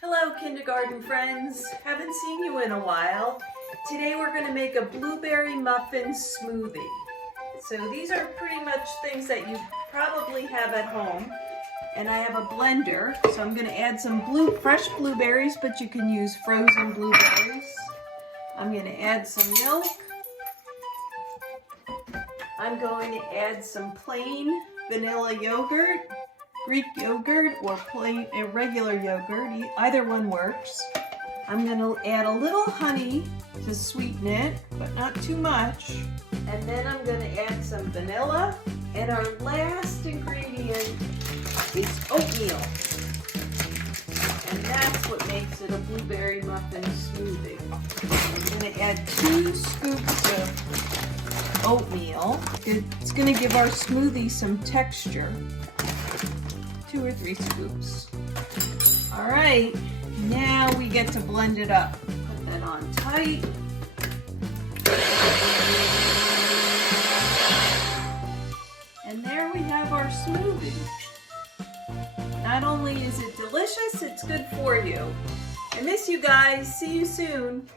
Hello, kindergarten friends. Haven't seen you in a while. Today we're going to make a blueberry muffin smoothie. So these are pretty much things that you probably have at home. And I have a blender, so I'm going to add some fresh blueberries, but you can use frozen blueberries. I'm going to add some milk. I'm going to add some plain vanilla yogurt, Greek yogurt, or plain regular yogurt. Either one works. I'm going to add a little honey to sweeten it, but not too much. And then I'm going to add some vanilla. And our last ingredient is oatmeal. And that's what makes it a blueberry muffin smoothie. I'm going to add 2 scoops of oatmeal. It's going to give our smoothie some texture. 2 or 3 scoops. All right, now we get to blend it up. Put that on tight. And there we have our smoothie. Not only is it delicious, it's good for you. I miss you guys. See you soon.